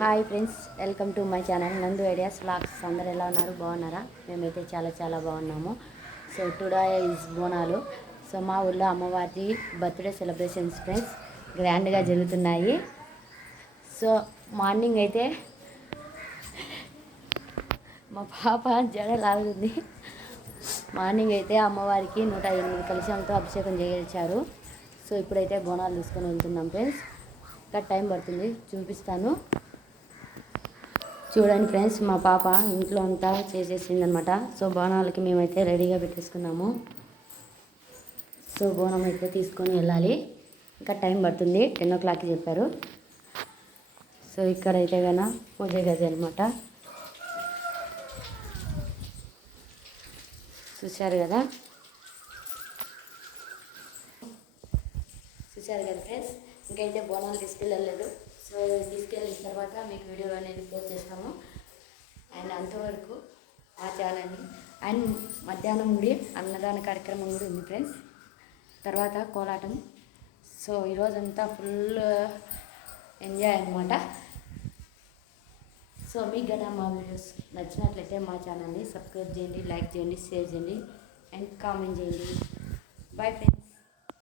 Hi friends, welcome to my channel నందు ideas vlogs. అందరు ఎలా ఉన్నారు? బాగున్నారా? మేమైతే చాలా బాగున్నాము. So today is Bonalu. So మా ఊళ్ళో అమ్మవారి బర్త్డే సెలబ్రేషన్స్ ఫ్రెండ్స్ గ్రాండ్గా జరుగుతున్నాయి. సో మార్నింగ్ అయితే మా పాప జడ లాగుతుంది. మార్నింగ్ అయితే అమ్మవారికి 108 కలశాలతో అభిషేకం చేయించారు. సో ఇప్పుడైతే బోనాలు తీసుకొని వెళ్తున్నాం ఫ్రెండ్స్. ఇంకా టైం పడుతుంది, చూపిస్తాను చూడండి ఫ్రెండ్స్. మా పాప ఇంట్లో అంతా చేసేసింది అనమాట. సో బోనాలకి మేమైతే రెడీగా పెట్టేసుకున్నాము. సో బోనం అయితే తీసుకొని వెళ్ళాలి. ఇంకా టైం పడుతుంది, 10 o'clock చెప్పారు. సో ఇక్కడైతే కన్నా పూజ గది అనమాట. చూశారు కదా ఫ్రెండ్స్. ఇంకైతే బోనాలు తీసుకెళ్ళలేదు. సో తీసుకెళ్ళిన తర్వాత మీకు వీడియో అనేది పోస్ట్ చేస్తాము. అండ్ అంతవరకు ఆ ఛానల్ని అండ్ మధ్యాహ్నం కూడా అన్నదాన కార్యక్రమం కూడా ఉంది ఫ్రెండ్స్. తర్వాత కోలాటం. సో ఈరోజంతా ఫుల్ ఎంజాయ్ అనమాట. సో మీకు గన మా వీడియోస్ నచ్చినట్లయితే మా ఛానల్ని సబ్స్క్రైబ్ చేయండి, లైక్ చేయండి, షేర్ చేయండి అండ్ కామెంట్ చేయండి. Bye friends.